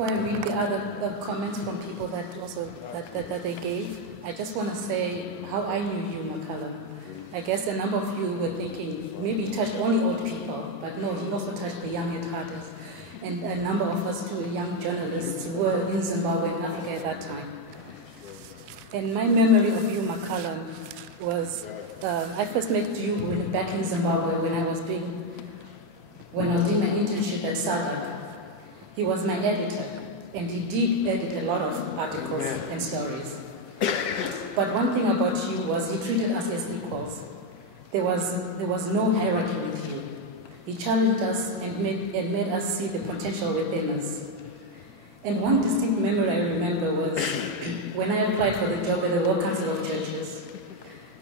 Before I read the other comments from people that they gave, I just want to say how I knew Hugh McCullum. I guess a number of you were thinking maybe he touched only old people, but no, he also touched the young at heart. And a number of us too, young journalists, were in Zimbabwe and Africa at that time. And my memory of Hugh McCullum was, I first met Hugh back in Zimbabwe when I was doing my internship at SADC. He was my editor, and he did edit a lot of articles and stories. But one thing about Hugh was he treated us as equals. There was no hierarchy with Hugh. He challenged us and made us see the potential within us. And one distinct memory I remember was when I applied for the job at the World Council of Churches.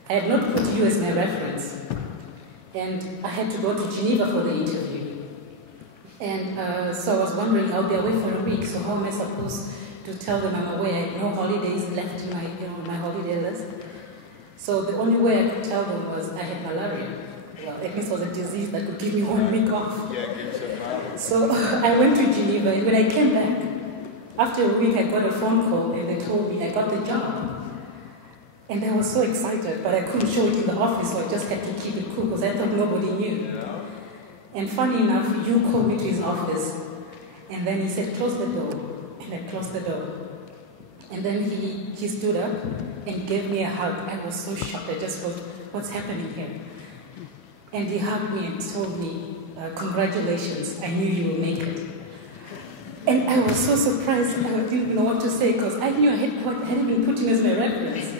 I had not put Hugh as my reference, and I had to go to Geneva for the interview. And so I was wondering, I'll be away for a week, so how am I supposed to tell them I'm away? I had no holidays left in my holiday list. So the only way I could tell them was I had malaria. Well, at least it was a disease that could give me 1 week off. So I went to Geneva, and when I came back, after a week I got a phone call, and they told me I got the job. And I was so excited, but I couldn't show it in the office, so I just had to keep it cool, because I thought nobody knew. And funny enough, Hugh called me to his office, and then he said, close the door. And I closed the door. And then he stood up and gave me a hug. I was so shocked. I just thought, what's happening here? And he hugged me and told me, congratulations, I knew you would make it. And I was so surprised, I didn't know what to say, because I knew I hadn't been put him as my reference.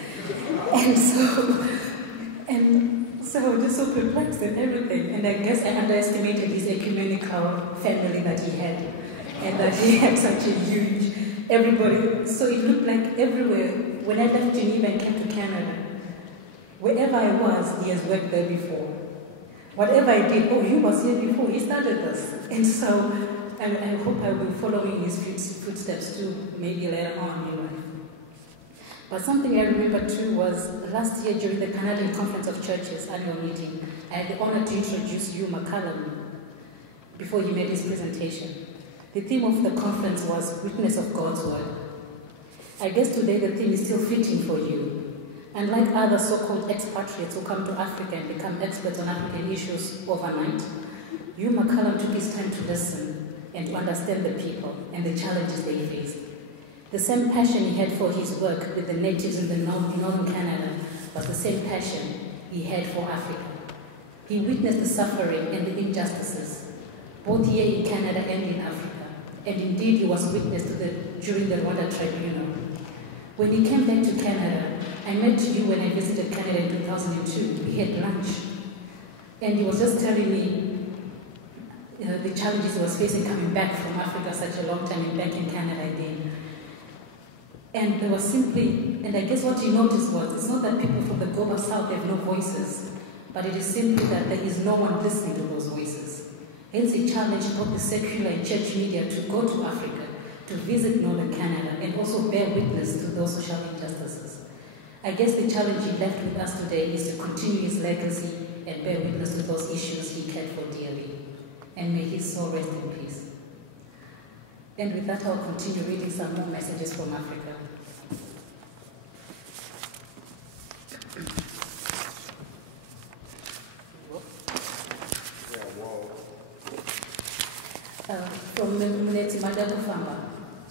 And so I was just so perplexed and everything. And I guess I underestimated his ecumenical family that he had. And that he had such a huge, everybody. So it looked like everywhere. When I left Geneva and came to Canada, wherever I was, he has worked there before. Whatever I did, he was here before, he started this. And so I hope I will be following his footsteps too, maybe later on in life. But something I remember too was last year during the Canadian Conference of Churches annual meeting, I had the honor to introduce Hugh McCullum before he made his presentation. The theme of the conference was Witness of God's Word. I guess today the theme is still fitting for you. Unlike other so-called expatriates who come to Africa and become experts on African issues overnight, Hugh McCullum took his time to listen and to understand the people and the challenges they faced. The same passion he had for his work with the natives in northern Canada was the same passion he had for Africa. He witnessed the suffering and the injustices, both here in Canada and in Africa. And indeed, he was witness to during the Rwanda Tribunal. When he came back to Canada, I met you when I visited Canada in 2002. We had lunch. And he was just telling me the challenges he was facing coming back from Africa such a long time and back in Canada again. And there was simply, and I guess what he noticed was, it's not that people from the global south have no voices, but it is simply that there is no one listening to those voices. Hence he challenged both the secular and church media to go to Africa, to visit northern Canada, and also bear witness to those social injustices. I guess the challenge he left with us today is to continue his legacy and bear witness to those issues he cared for dearly. And may his soul rest in peace. And with that, I'll continue reading some more messages from Africa. From Muneti Madagufamba.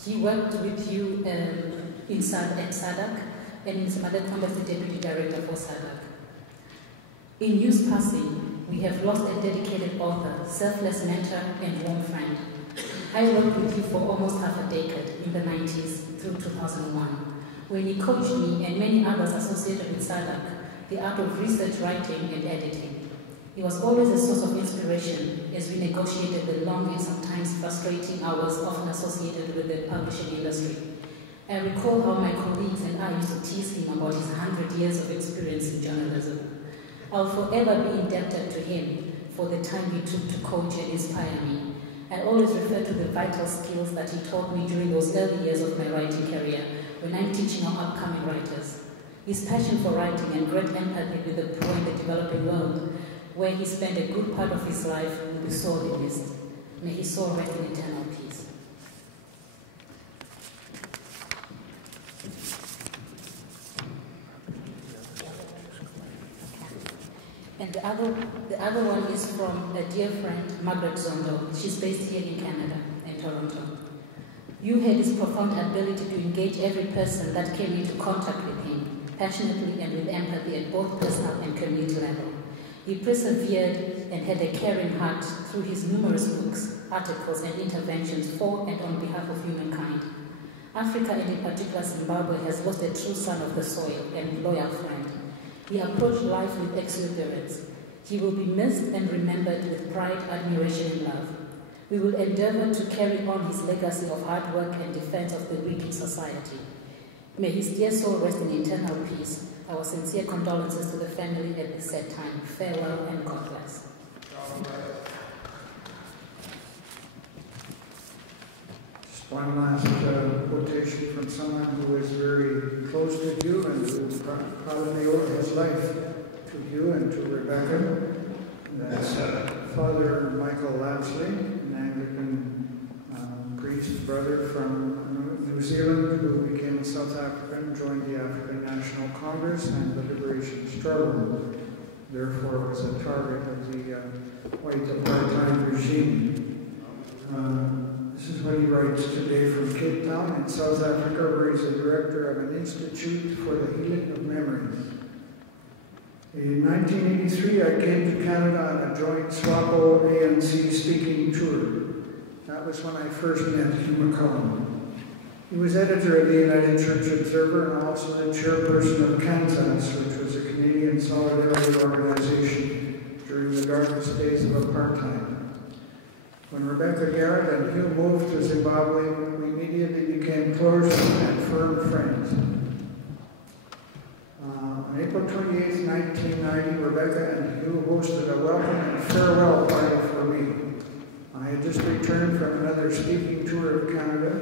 He worked with you at SADC, and Mr. Madagufamba is the Deputy Director for SADC. In Hugh's passing, we have lost a dedicated author, selfless mentor, and warm friend. I worked with you for almost half a decade, in the 90s through 2001, when he coached me and many others associated with SADC, the art of research, writing, and editing. He was always a source of inspiration as we negotiated the long and sometimes frustrating hours often associated with the publishing industry. I recall how my colleagues and I used to tease him about his 100 years of experience in journalism. I'll forever be indebted to him for the time he took to coach and inspire me. I always refer to the vital skills that he taught me during those early years of my writing career when I'm teaching our upcoming writers. His passion for writing and great empathy with the poor in the developing world, where he spent a good part of his life, will be sorely missed. May his soul rest in eternal peace. The other one is from a dear friend, Margaret Zondo. She's based here in Canada, in Toronto. Hugh had his profound ability to engage every person that came into contact with him, passionately and with empathy at both personal and community level. He persevered and had a caring heart through his numerous books, articles, and interventions for and on behalf of humankind. Africa, and in particular Zimbabwe, has lost a true son of the soil and loyal friend. He approached life with exuberance. He will be missed and remembered with pride, admiration, and love. We will endeavor to carry on his legacy of hard work and defense of the weak in society. May his dear soul rest in eternal peace. Our sincere condolences to the family at this sad time. Farewell and God bless. Just one last quotation from someone who is very close to Hugh and who probably owed his life to Hugh and to Rebecca. That's Father Michael Lapsley, an Anglican priest brother from New Zealand who became a South African, joined the African National Congress and the liberation struggle. Therefore, was a target of the white apartheid regime. This is what he writes today from Cape Town in South Africa, where he's the director of an institute for the healing of memories. In 1983, I came to Canada on a joint SWAPO-ANC speaking tour. That was when I first met Hugh McCullum. He was editor of the United Church Observer and also the chairperson of Kansas, which was a Canadian solidarity organization during the darkest days of apartheid. When Rebecca Garrett and Hugh moved to Zimbabwe, we immediately became close and firm friends. On April 28, 1990, Rebecca and Hugh hosted a welcome and farewell party for me. I had just returned from another speaking tour of Canada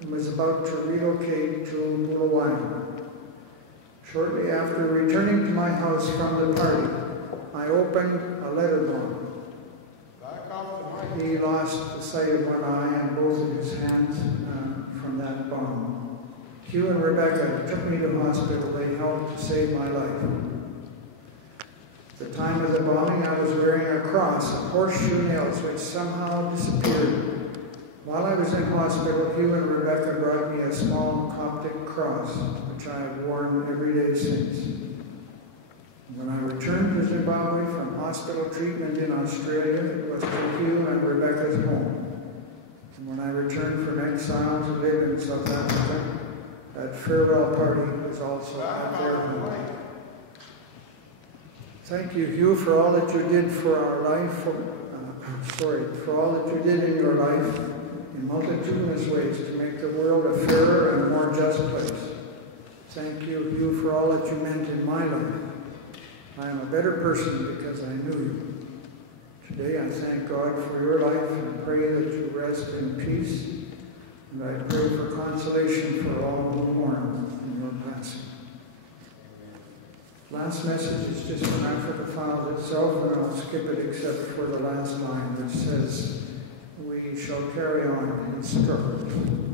and was about to relocate to Bulawayo. Shortly after returning to my house from the party, I opened a letter bomb. He lost the sight of one eye and both of his hands from that bomb. Hugh and Rebecca took me to hospital. They helped to save my life. At the time of the bombing, I was wearing a cross of horseshoe nails, which somehow disappeared. While I was in hospital, Hugh and Rebecca brought me a small Coptic cross, which I have worn every day since. When I returned to Zimbabwe from hospital treatment in Australia, it was to Hugh and Rebecca's home. And when I returned from exile to live in South Africa, that farewell party was also at their home. Thank you, Hugh, for all that you did for our life, for all that you did in your life in multitudinous ways to make the world a fairer and more just place. Thank you, Hugh, for all that you meant in my life. I am a better person because I knew you. Today I thank God for your life and pray that you rest in peace. And I pray for consolation for all who mourn in your passing. Last message is just from Africa Files itself, and I'll skip it except for the last line, which says, "We shall carry on in struggle."